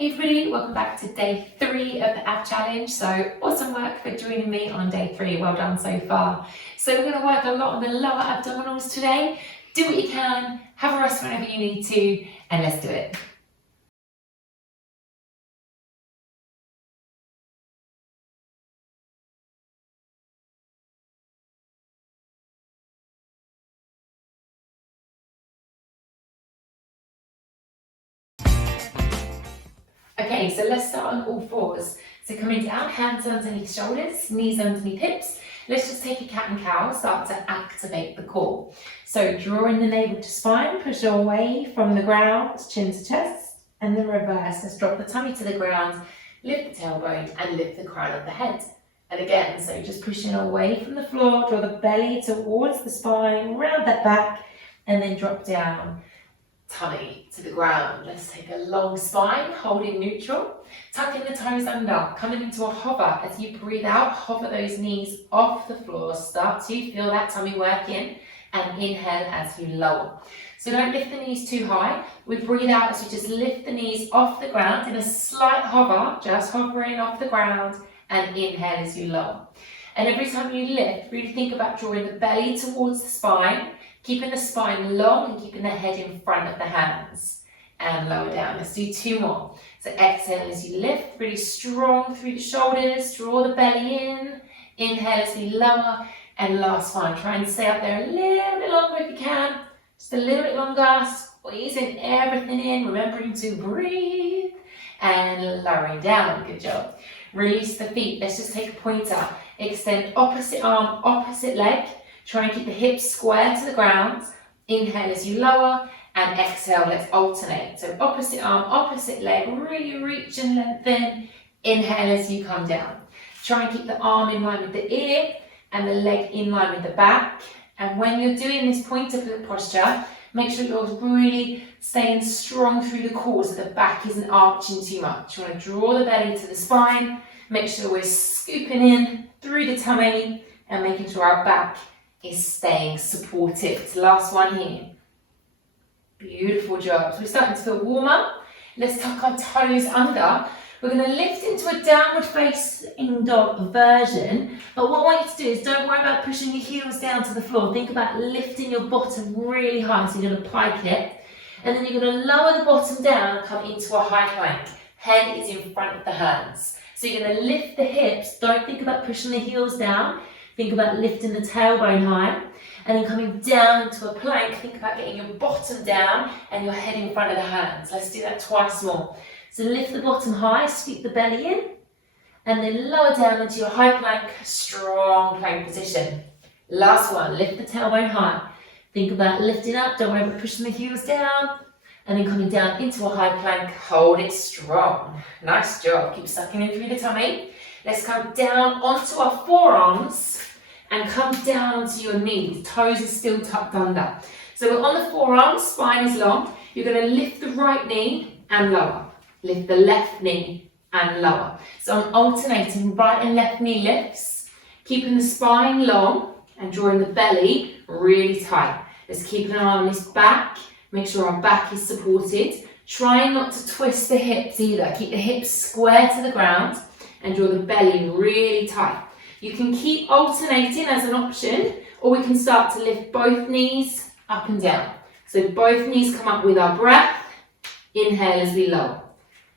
Hey everybody, welcome back to day 3 of the ab challenge. So awesome work for joining me on day 3, well done so far. So we're going to work a lot on the lower abdominals today. Do what you can, have a rest whenever you need to, and let's do it. Okay, so let's start on all fours. So coming down, hands underneath shoulders, knees underneath hips. Let's just take a cat and cow, start to activate the core. So drawing the navel to spine, push away from the ground, chin to chest, and then reverse. Let's drop the tummy to the ground, lift the tailbone, and lift the crown of the head. And again, so just pushing away from the floor, draw the belly towards the spine, round that back, and then drop down. Tummy to the ground. Let's take a long spine, holding neutral. Tucking the toes under, coming into a hover. As you breathe out, hover those knees off the floor. Start to feel that tummy work in and inhale as you lower. So don't lift the knees too high. We breathe out as we just lift the knees off the ground in a slight hover, just hovering off the ground, and inhale as you lower. And every time you lift, really think about drawing the belly towards the spine, keeping the spine long and keeping the head in front of the hands. And lower down. Let's do 2 more. So exhale as you lift, really strong through the shoulders, draw the belly in. Inhale as we lower, and last one. Try and stay up there a little bit longer if you can. Just a little bit longer, squeezing everything in, remembering to breathe, and lowering down. Good job. Release the feet. Let's just take a pointer. Extend opposite arm, opposite leg. Try and keep the hips square to the ground. Inhale as you lower, and exhale, let's alternate. So opposite arm, opposite leg, really reach and lengthen. Inhale as you come down. Try and keep the arm in line with the ear and the leg in line with the back. And when you're doing this pointer posture, make sure you're really staying strong through the core so the back isn't arching too much. You want to draw the belly to the spine. Make sure we're scooping in through the tummy and making sure our back is staying supported. It's the last one here. Beautiful job. So we're starting to feel warmer. Let's tuck our toes under. We're going to lift into a downward facing dog version. But what I want you to do is don't worry about pushing your heels down to the floor. Think about lifting your bottom really high. So you're going to pike it. And then you're going to lower the bottom down and come into a high plank. Head is in front of the hands. So you're going to lift the hips. Don't think about pushing the heels down. Think about lifting the tailbone high, and then coming down into a plank. Think about getting your bottom down and your head in front of the hands. Let's do that twice more. So lift the bottom high, sweep the belly in, and then lower down into your high plank, strong plank position. Last one, lift the tailbone high. Think about lifting up, don't worry about pushing the heels down, and then coming down into a high plank, hold it strong. Nice job, keep sucking in through the tummy. Let's come down onto our forearms and come down to your knees. Toes are still tucked under. So we're on the forearms, spine is long. You're going to lift the right knee and lower. Lift the left knee and lower. So I'm alternating right and left knee lifts, keeping the spine long and drawing the belly really tight. Let's keep an eye on this back. Make sure our back is supported. Trying not to twist the hips either. Keep the hips square to the ground and draw the belly really tight. You can keep alternating as an option, or we can start to lift both knees up and down. So both knees come up with our breath. Inhale as we lower.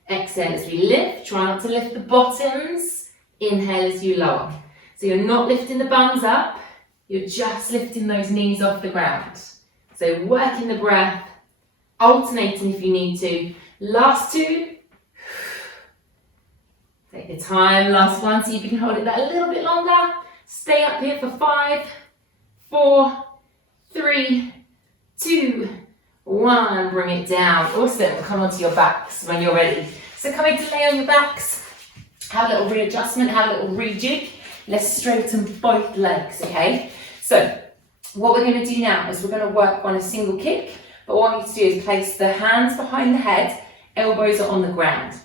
Exhale as we lift. Try not to lift the bottoms. Inhale as you lower. So you're not lifting the bums up, you're just lifting those knees off the ground. So working the breath, alternating if you need to. Last 2. Take your time, last one, see if you can hold it that a little bit longer. Stay up here for 5, 4, 3, 2, 1. Bring it down. Awesome. Come onto your backs when you're ready. So coming to lay on your backs. Have a little readjustment, have a little rejig. Let's straighten both legs, okay? So what we're going to do now is we're going to work on a single kick. But what I want you to do is place the hands behind the head, elbows are on the ground.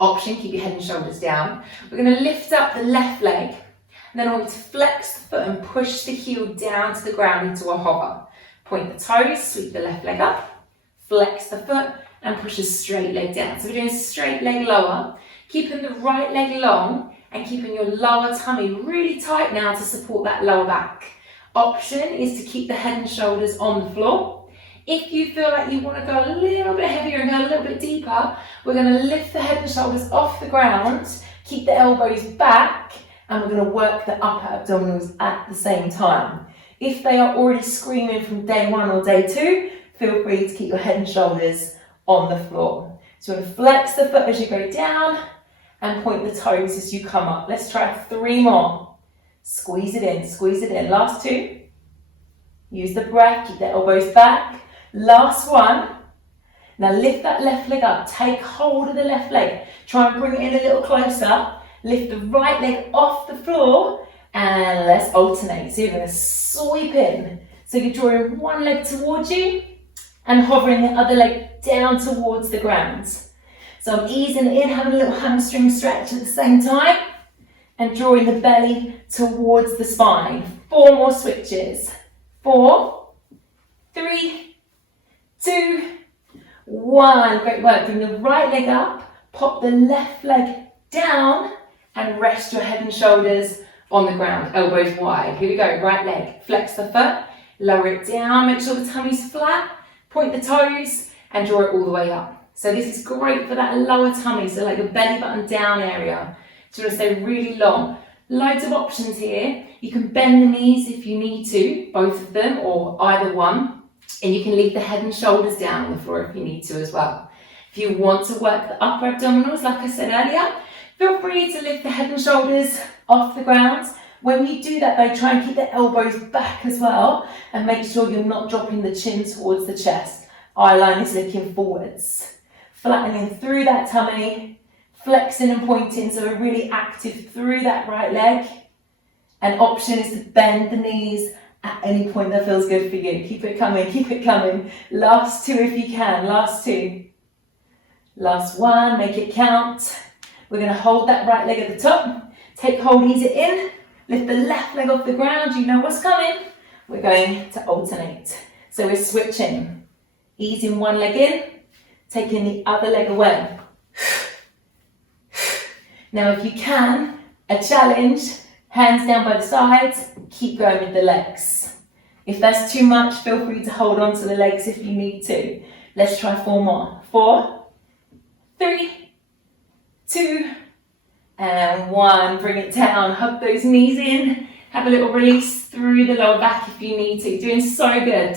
Option, keep your head and shoulders down. We're going to lift up the left leg, and then I want you to flex the foot and push the heel down to the ground into a hover. Point the toes, sweep the left leg up, flex the foot, and push a straight leg down. So we're doing straight leg lower, keeping the right leg long and keeping your lower tummy really tight now to support that lower back. Option is to keep the head and shoulders on the floor. If you feel like you want to go a little bit heavier and go a little bit deeper, we're going to lift the head and shoulders off the ground, keep the elbows back, and we're going to work the upper abdominals at the same time. If they are already screaming from day one or day two, feel free to keep your head and shoulders on the floor. So you're going to flex the foot as you go down and point the toes as you come up. Let's try 3 more. Squeeze it in, squeeze it in. Last 2. Use the breath, keep the elbows back. Last 1. Now lift that left leg up. Take hold of the left leg. Try and bring it in a little closer. Lift the right leg off the floor and let's alternate. So you're going to sweep in. So you're drawing one leg towards you and hovering the other leg down towards the ground. So I'm easing in, having a little hamstring stretch at the same time and drawing the belly towards the spine. 4 more switches. 4, 3, 2, 1. Great work. Bring the right leg up, pop the left leg down and rest your head and shoulders on the ground, elbows wide. Here we go, right leg. Flex the foot, lower it down, make sure the tummy's flat, point the toes and draw it all the way up. So this is great for that lower tummy, so like the belly button down area. So you want to stay really long. Loads of options here. You can bend the knees if you need to, both of them or either one. And you can leave the head and shoulders down on the floor if you need to as well. If you want to work the upper abdominals, like I said earlier, feel free to lift the head and shoulders off the ground. When you do that though, try and keep the elbows back as well and make sure you're not dropping the chin towards the chest. Eye line is looking forwards. Flattening through that tummy, flexing and pointing, so we're really active through that right leg. An option is to bend the knees at any point that feels good for you. Keep it coming, keep it coming. Last 2 if you can, last 2. Last 1, make it count. We're going to hold that right leg at the top. Take hold, ease it in. Lift the left leg off the ground. You know what's coming. We're going to alternate. So we're switching. Easing one leg in, taking the other leg away. Now if you can, a challenge, hands down by the sides, keep going with the legs. If that's too much, feel free to hold on to the legs if you need to. Let's try 4 more. 4, 3, 2, and 1. Bring it down, hug those knees in, have a little release through the lower back if you need to. Doing so good.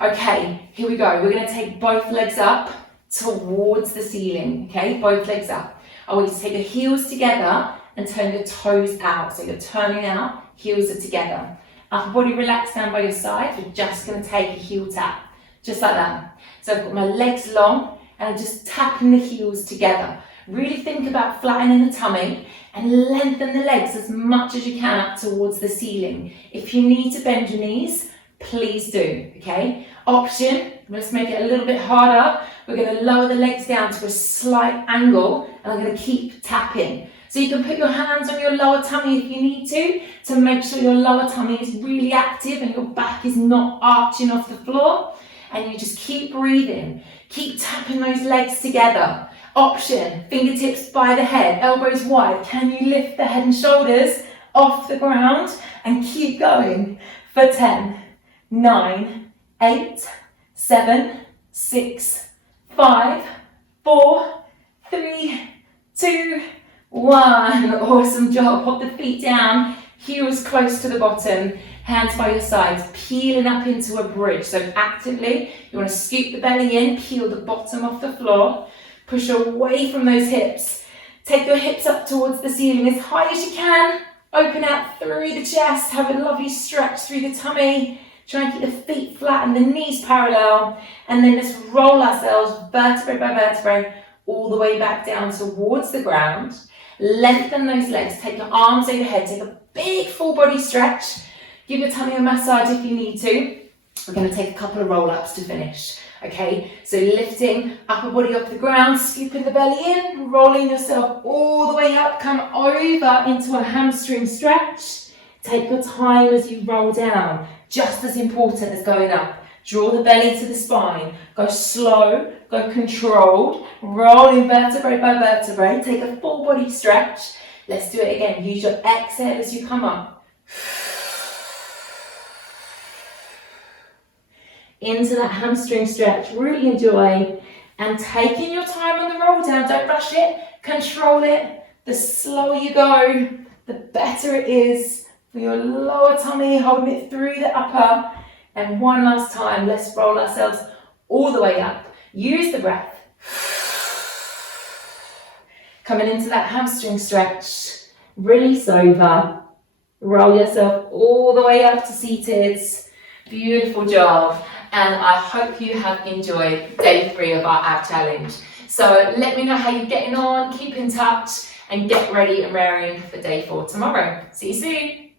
Okay, here we go. We're going to take both legs up towards the ceiling, okay? Both legs up. I want you to take your heels together and turn your toes out. So you're turning out, heels are together. Upper body relaxed down by your side. We're just going to take a heel tap, just like that. So I've got my legs long and I'm just tapping the heels together. Really think about flattening the tummy and lengthen the legs as much as you can up towards the ceiling. If you need to bend your knees, please do, okay? Option, let's make it a little bit harder. We're going to lower the legs down to a slight angle and I'm going to keep tapping. So you can put your hands on your lower tummy if you need to make sure your lower tummy is really active and your back is not arching off the floor. And you just keep breathing, keep tapping those legs together. Option, fingertips by the head, elbows wide. Can you lift the head and shoulders off the ground and keep going for 10, 9, 8, 7, 6, 5, 4, 3, 2, 1. Awesome job. Pop the feet down, heels close to the bottom, hands by your sides, peeling up into a bridge. So actively, you want to scoop the belly in, peel the bottom off the floor, push away from those hips. Take your hips up towards the ceiling as high as you can. Open out through the chest, have a lovely stretch through the tummy. Try and keep the feet flat and the knees parallel. And then let's roll ourselves vertebrae by vertebrae all the way back down towards the ground. Lengthen those legs, take your arms overhead, take a big full body stretch. Give your tummy a massage if you need to. We're going to take a couple of roll-ups to finish. Okay, so lifting upper body off the ground, scooping the belly in, rolling yourself all the way up, come over into a hamstring stretch. Take your time as you roll down, just as important as going up. Draw the belly to the spine. Go slow, go controlled, rolling vertebrae by vertebrae. Take a full body stretch. Let's do it again. Use your exhale as you come up. Into that hamstring stretch. Really enjoy. And taking your time on the roll down. Don't rush it. Control it. The slower you go, the better it is for your lower tummy. Holding it through the upper. And one last time, let's roll ourselves all the way up. Use the breath. Coming into that hamstring stretch. Release over. Roll yourself all the way up to seated. Beautiful job. And I hope you have enjoyed day 3 of our ab challenge. So let me know how you're getting on. Keep in touch and get ready and raring for day 4 tomorrow. See you soon.